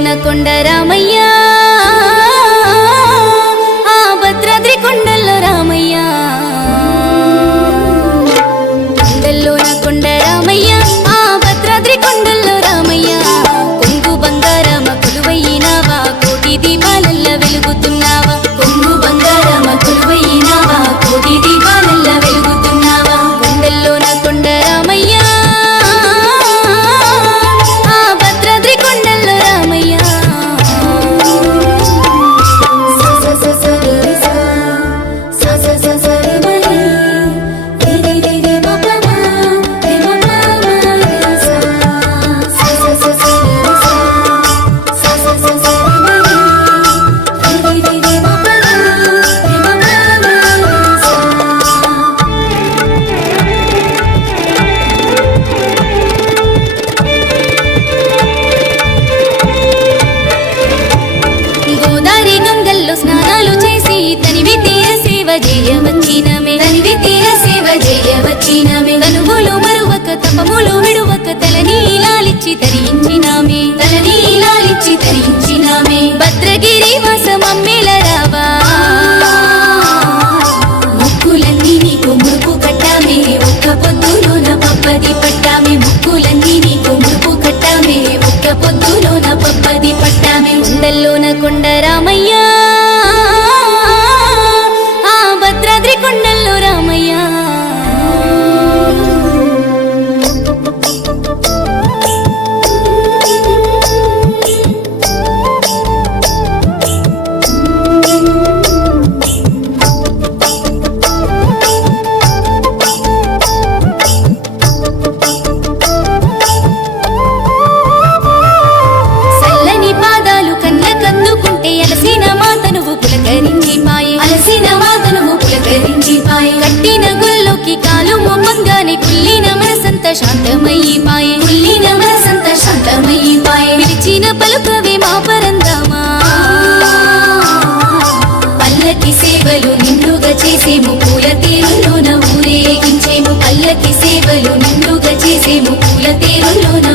போன கொண்டராமையா మరువక తపములు విడువక తలనీలాలిచ్చి తరించినామే తలనీలాలిచ్చి తరించినామే భద్రగిరి వాసమమ్మేల రావా. ముక్కులన్నీ నీకు ముడుపు కట్టామే. ఒక్క పొద్దులోన పప్పది పట్టామే పాయే అలసిన మాతనువు పులకరించి పాయే కట్టిన గుల్లోకి కాలు మొమ్మంగానే కుల్లిన మనసంత శాంతమయ్యి పాయే కుల్లిన మనసంత శాంతమయ్యి పాయే పిలిచిన పలుకవే మా పరందామా. పల్లకి సేవలు నిండుగా చేసేము పూల తేరులోన ఊరేగించేము పల్లకి సేవలు నిండుగా చేసేము పూల తేరులోన